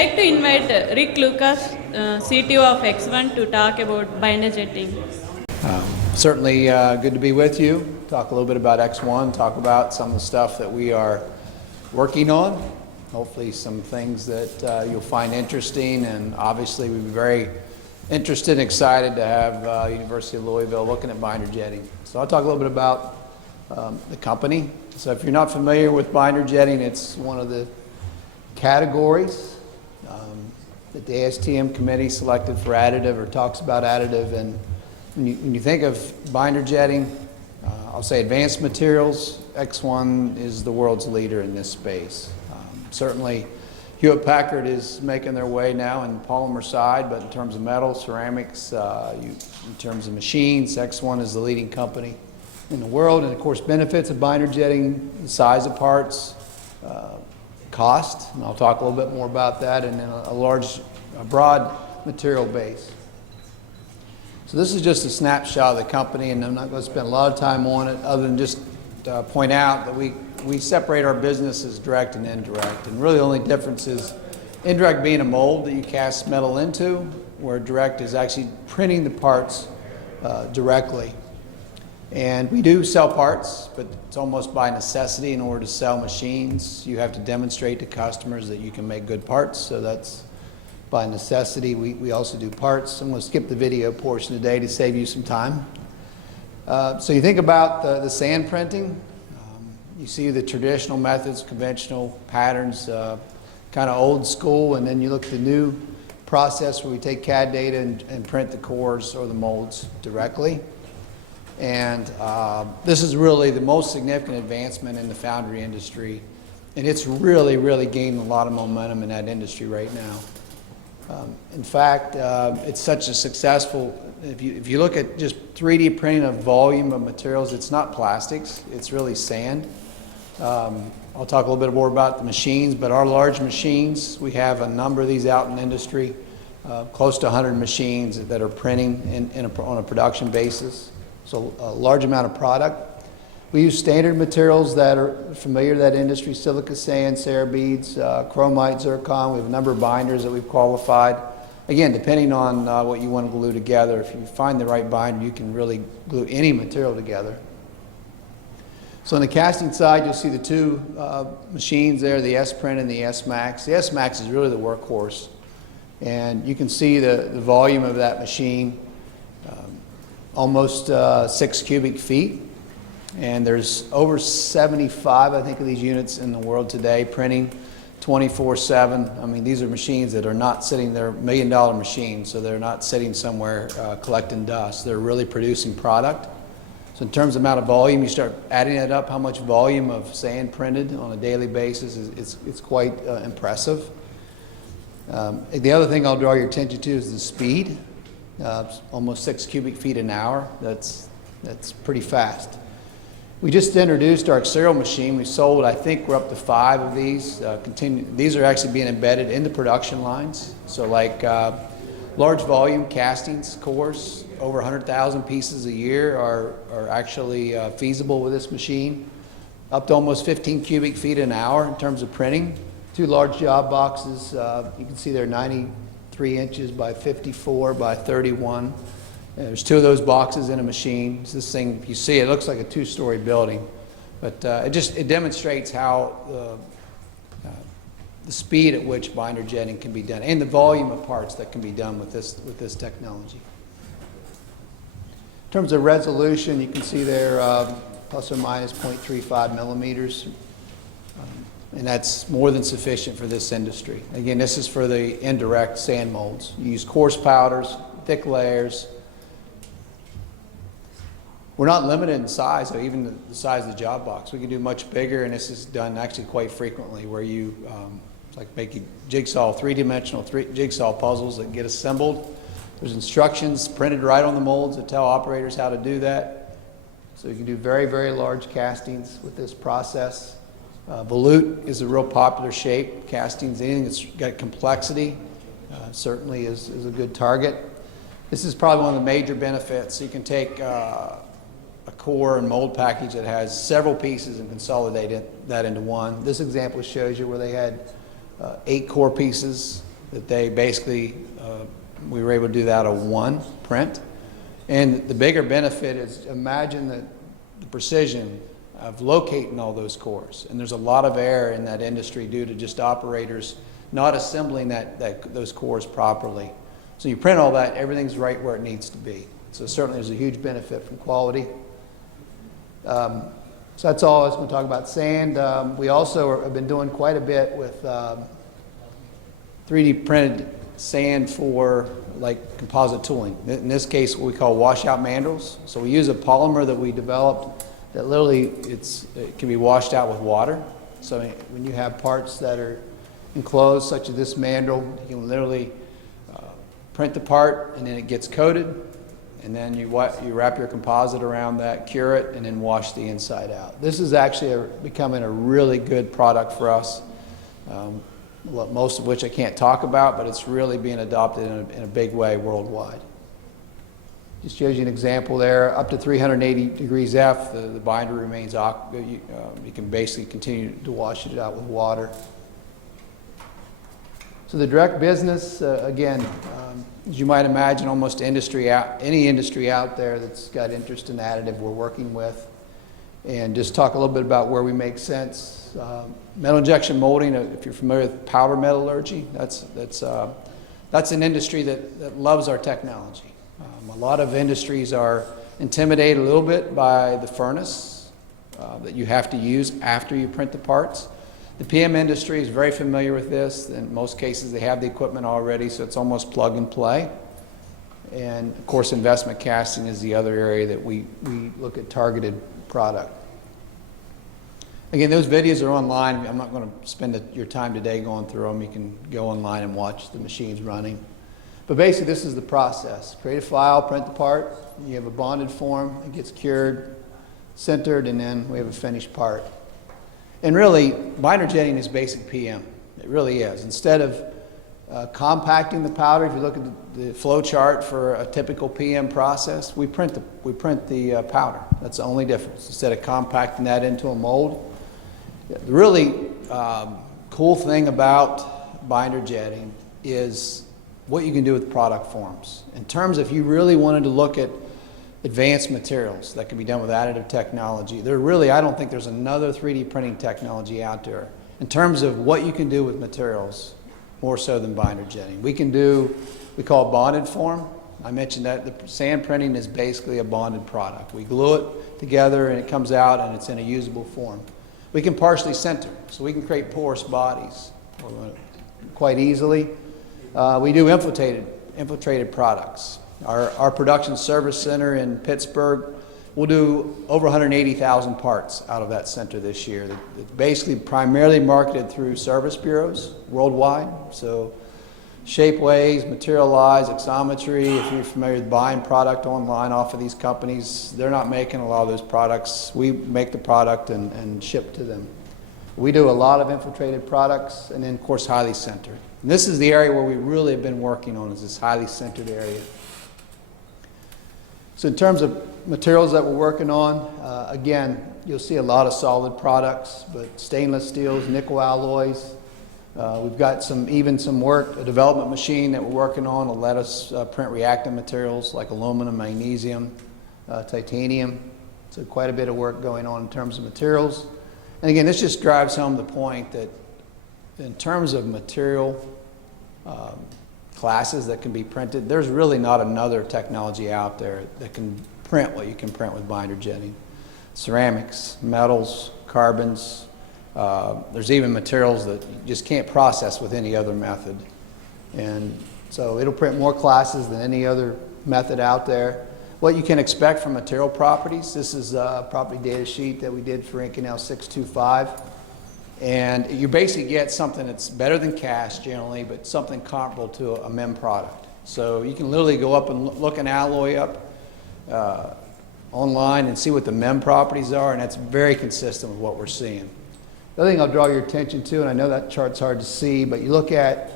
I'd like to invite Rick Lucas, CTO of ExOne, to talk about binder jetting. Certainly good to be with you. Talk a little bit about ExOne, talk about some of the stuff that we are working on. Hopefully some things that you'll find interesting, and obviously we'd be very interested and excited to have University of Louisville looking at binder jetting. So I'll talk a little bit about the company. So if you're not familiar with binder jetting, it's one of the categories that the ASTM committee selected for additive, or talks about additive. And when you think of binder jetting, I'll say advanced materials, ExOne is the world's leader in this space. Certainly Hewlett-Packard is making their way now in the polymer side, but in terms of metal, ceramics, in terms of machines, ExOne is the leading company in the world. And of course, benefits of binder jetting: the size of parts, cost, and I'll talk a little bit more about that, and then a broad material base. So this is just a snapshot of the company, and I'm not going to spend a lot of time on it other than just point out that we separate our business as direct and indirect. And really the only difference is indirect being a mold that you cast metal into, where direct is actually printing the parts directly. And we do sell parts, but it's almost by necessity. In order to sell machines, you have to demonstrate to customers that you can make good parts, so that's by necessity. We also do parts. I'm going to skip the video portion today to save you some time. So you think about the sand printing. You see the traditional methods, conventional patterns, kind of old school, and then you look at the new process where we take CAD data and print the cores or the molds directly. And this is really the most significant advancement in the foundry industry, and it's really, really gaining a lot of momentum in that industry right now. In fact, it's such a successful, if you look at just 3D printing of volume of materials, it's not plastics, it's really sand. I'll talk a little bit more about the machines, but our large machines, we have a number of these out in the industry, close to 100 machines that are printing on a production basis. So a large amount of product. We use standard materials that are familiar to that industry: silica sand, cerabeads, chromite, zircon. We have a number of binders that we've qualified. Again, depending on what you want to glue together, if you find the right binder, you can really glue any material together. So on the casting side, you'll see the two machines there, the S-Print and the S-Max. The S-Max is really the workhorse. And you can see the volume of that machine, almost 6 cubic feet. And there's over 75, I think, of these units in the world today, printing 24/7. I mean, these are machines that are not sitting there, $1 million machines, so they're not sitting somewhere collecting dust. They're really producing product. So in terms of amount of volume, you start adding it up, how much volume of sand printed on a daily basis, it's quite impressive. The other thing I'll draw your attention to is the speed. Almost 6 cubic feet an hour. That's pretty fast. We just introduced our serial machine. We sold, I think we're up to 5 of these. These are actually being embedded into production lines. So like large volume castings, cores, over 100,000 pieces a year are actually feasible with this machine. Up to almost 15 cubic feet an hour in terms of printing. 2 large job boxes. You can see they're 93 inches by 54 by 31. There's 2 of those boxes in a machine. So this thing, if you see it, looks like a 2-story building. But it demonstrates how the speed at which binder jetting can be done, and the volume of parts that can be done with this technology. In terms of resolution, you can see there plus or minus 0.35 millimeters. And that's more than sufficient for this industry. Again, this is for the indirect sand molds. You use coarse powders, thick layers. We're not limited in size, or even the size of the job box. We can do much bigger, and this is done actually quite frequently, where you it's like making jigsaw, 3-dimensional jigsaw puzzles that get assembled. There's instructions printed right on the molds that tell operators how to do that. So you can do very, very large castings with this process. Volute is a real popular shape. Castings, anything that's got complexity, certainly is a good target. This is probably one of the major benefits. You can take a core and mold package that has several pieces and consolidate that into one. This example shows you where they had 8 core pieces that they basically, we were able to do that a one print. And the bigger benefit is, imagine the precision of locating all those cores. And there's a lot of error in that industry due to just operators not assembling those cores properly. So you print all that, everything's right where it needs to be. So certainly there's a huge benefit from quality. So that's all I was going to talk about sand. We also have been doing quite a bit with 3D printed sand for like composite tooling. In this case, what we call washout mandrels. So we use a polymer that we developed that literally it can be washed out with water. So when you have parts that are enclosed, such as this mandrel, you can literally print the part and then it gets coated, and then you wrap your composite around that, cure it, and then wash the inside out. This is actually becoming a really good product for us, most of which I can't talk about, but it's really being adopted in a big way worldwide. Just shows you an example there. Up to 380 degrees F, the binder remains, you can basically continue to wash it out with water. So the direct business, again, as you might imagine, almost any industry out there that's got interest in additive we're working with. And just talk a little bit about where we make sense. Metal injection molding, if you're familiar with powder metallurgy, that's an industry that loves our technology. A lot of industries are intimidated a little bit by the furnace that you have to use after you print the parts. The PM industry is very familiar with this. In most cases, they have the equipment already, so it's almost plug and play. And of course, investment casting is the other area that we look at targeted product. Again, those videos are online. I'm not going to spend your time today going through them. You can go online and watch the machines running. But basically, this is the process. Create a file, print the part. You have a bonded form. It gets cured, sintered, and then we have a finished part. And really, binder jetting is basic PM. It really is. Instead of compacting the powder, if you look at the flow chart for a typical PM process, we print the powder. That's the only difference. Instead of compacting that into a mold. The really cool thing about binder jetting is what you can do with product forms. In terms of if you really wanted to look at advanced materials that can be done with additive technology, I don't think there's another 3D printing technology out there in terms of what you can do with materials more so than binder jetting. We call it bonded form. I mentioned that the sand printing is basically a bonded product. We glue it together and it comes out and it's in a usable form. We can partially sinter, so we can create porous bodies quite easily. We do infiltrated products. Our production service center in Pittsburgh will do over 180,000 parts out of that center this year. It's basically primarily marketed through service bureaus worldwide. So Shapeways, Materialize, Exometry, if you're familiar with buying product online off of these companies, they're not making a lot of those products. We make the product and ship to them. We do a lot of infiltrated products and then, of course, highly centered. And this is the area where we really have been working on, is this highly centered area. So in terms of materials that we're working on, again, you'll see a lot of solid products, but stainless steels, nickel alloys. We've got some work, a development machine that we're working on will let us print reactive materials like aluminum, magnesium, titanium. So quite a bit of work going on in terms of materials. And again, this just drives home the point that in terms of material classes that can be printed, there's really not another technology out there that can print what you can print with binder jetting. Ceramics, metals, carbons, there's even materials that you just can't process with any other method. And so it'll print more classes than any other method out there. What you can expect from material properties, this is a property data sheet that we did for Inconel 625. And you basically get something that's better than cast generally, but something comparable to a MEM product. So you can literally go up and look an alloy up online and see what the MEM properties are, and that's very consistent with what we're seeing. The other thing I'll draw your attention to, and I know that chart's hard to see, but you look at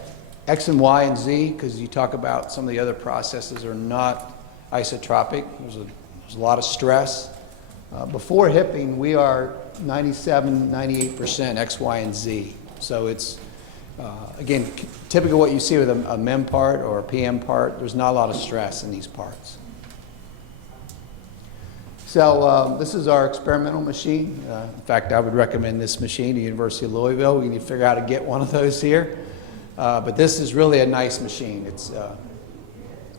X and Y and Z, because you talk about some of the other processes are not isotropic. There's a lot of stress. Before hipping, we are 97, 98% X, Y, and Z. So it's Again, typically what you see with a MEM part or a PM part, there's not a lot of stress in these parts. So this is our experimental machine. In fact, I would recommend this machine to the University of Louisville. We need to figure out how to get one of those here. But this is really a nice machine. It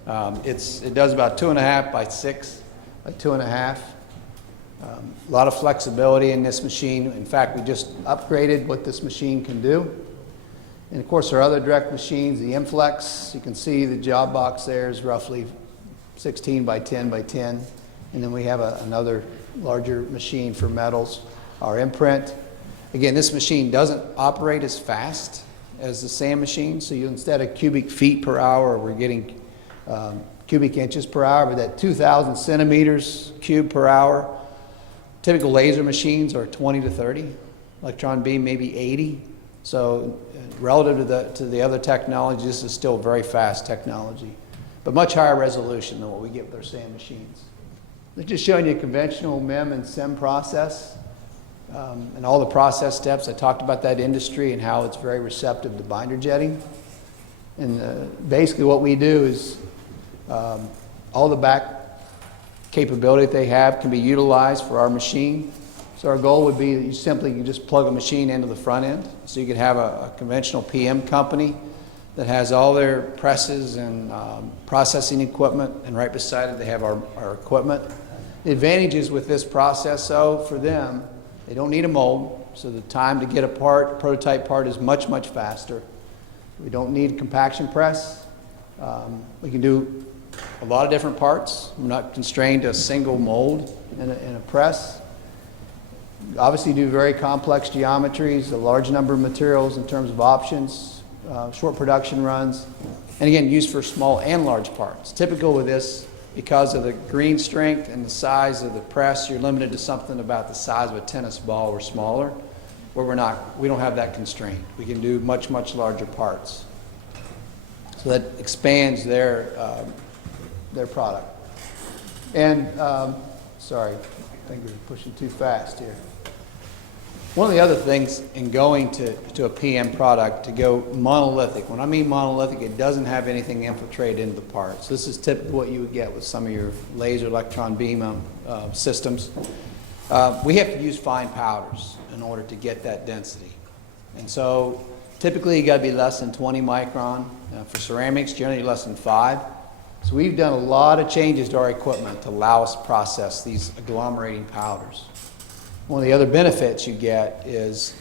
does about 2.5 by 6 by 2.5. A lot of flexibility in this machine. In fact, we just upgraded what this machine can do. And of course, our other direct machines, the Inflex, you can see the job box there is roughly 16 by 10 by 10. And then we have another larger machine for metals, our Imprint. Again, this machine doesn't operate as fast as the sand machine, so you, instead of cubic feet per hour, we're getting cubic inches per hour, but that 2,000 centimeters cube per hour. Typical laser machines are 20 to 30, electron beam maybe 80. So relative to the other technology, this is still very fast technology, but much higher resolution than what we get with our sand machines. They're just showing you a conventional MEM and SEM process and all the process steps. I talked about that industry and how it's very receptive to binder jetting. And basically what we do is all the back capability that they have can be utilized for our machine. So our goal would be that you simply can just plug a machine into the front end. So you could have a conventional PM company that has all their presses and processing equipment, and right beside it they have our equipment. The advantages with this process, though, for them, they don't need a mold, so the time to get a prototype part is much, much faster. We don't need a compaction press. We can do a lot of different parts. We're not constrained to a single mold in a press. Obviously do very complex geometries, a large number of materials in terms of options, short production runs, and again, used for small and large parts. Typical with this, because of the green strength and the size of the press, you're limited to something about the size of a tennis ball or smaller, where we don't have that constraint. We can do much, much larger parts. So that expands their product. And, sorry, I think we're pushing too fast here. One of the other things in going to a PM product, to go monolithic, when I mean monolithic, it doesn't have anything infiltrated into the parts. This is typically what you would get with some of your laser electron beam systems. We have to use fine powders in order to get that density. And so typically you got to be less than 20 micron. For ceramics, generally less than 5. So we've done a lot of changes to our equipment to allow us to process these agglomerating powders. One of the other benefits you get is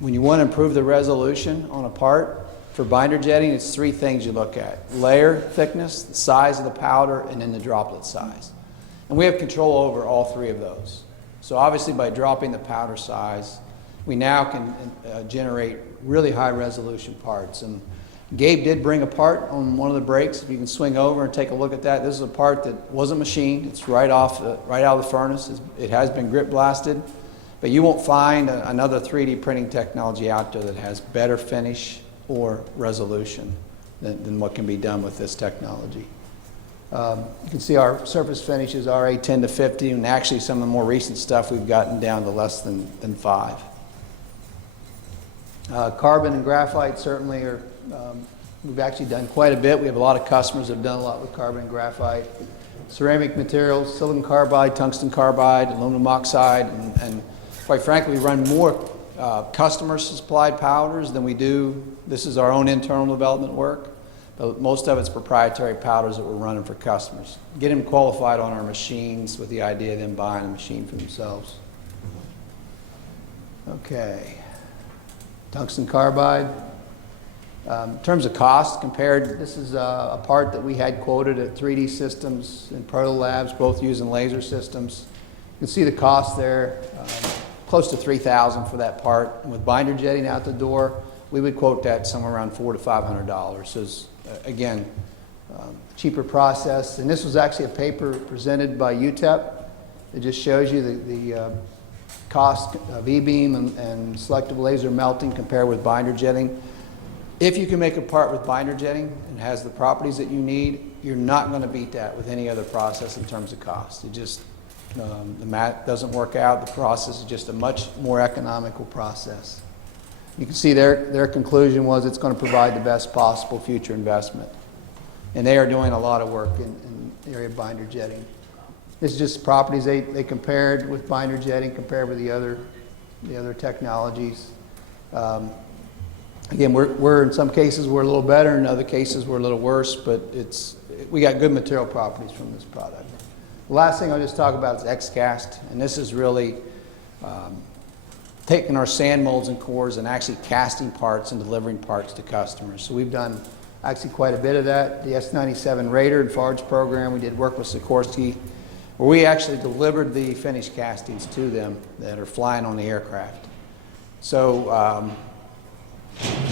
when you want to improve the resolution on a part, for binder jetting, it's 3 things you look at: layer thickness, the size of the powder, and then the droplet size. And we have control over all 3 of those. So obviously by dropping the powder size, we now can generate really high resolution parts. And Gabe did bring a part on one of the breaks. If you can swing over and take a look at that. This is a part that wasn't machined. It's right out of the furnace. It has been grit blasted, but you won't find another 3D printing technology out there that has better finish or resolution than what can be done with this technology. You can see our surface finishes are a 10 to 50, and actually some of the more recent stuff we've gotten down to less than 5. Carbon and graphite certainly are, we've actually done quite a bit. We have a lot of customers that have done a lot with carbon and graphite. Ceramic materials, silicon carbide, tungsten carbide, aluminum oxide, and quite frankly, we run more customer-supplied powders than we do. This is our own internal development work, but most of it's proprietary powders that we're running for customers. Get them qualified on our machines with the idea of them buying a machine for themselves. Okay. Tungsten carbide. In terms of cost compared, this is a part that we had quoted at 3D Systems and Proto Labs, both using laser systems. You can see the cost there, close to $3,000 for that part. And with binder jetting out the door, we would quote that somewhere around $400 to $500. So it's, again, cheaper process. And this was actually a paper presented by UTEP. It just shows you the cost of E-beam and selective laser melting compared with binder jetting. If you can make a part with binder jetting and has the properties that you need, you're not going to beat that with any other process in terms of cost. It just, the math doesn't work out. The process is just a much more economical process. You can see their conclusion was it's going to provide the best possible future investment. And they are doing a lot of work in the area of binder jetting. This is just properties they compared with binder jetting, compared with the other technologies. Again, we're in some cases we're a little better, in other cases we're a little worse, but we got good material properties from this product. The last thing I'll just talk about is XCast, and this is really taking our sand molds and cores and actually casting parts and delivering parts to customers. So we've done actually quite a bit of that. The S-97 Raider and Forge program, we did work with Sikorsky, where we actually delivered the finished castings to them that are flying on the aircraft. So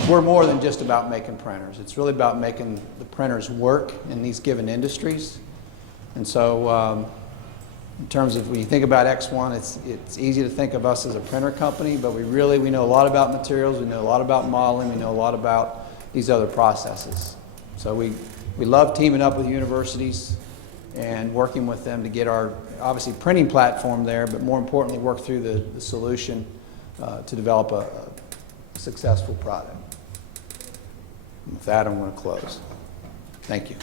we're more than just about making printers. It's really about making the printers work in these given industries. And so in terms of when you think about ExOne, it's easy to think of us as a printer company, but we know a lot about materials, we know a lot about modeling, we know a lot about these other processes. So we love teaming up with universities and working with them to get our, obviously, printing platform there, but more importantly, work through the solution to develop a successful product. And with that, I'm going to close. Thank you.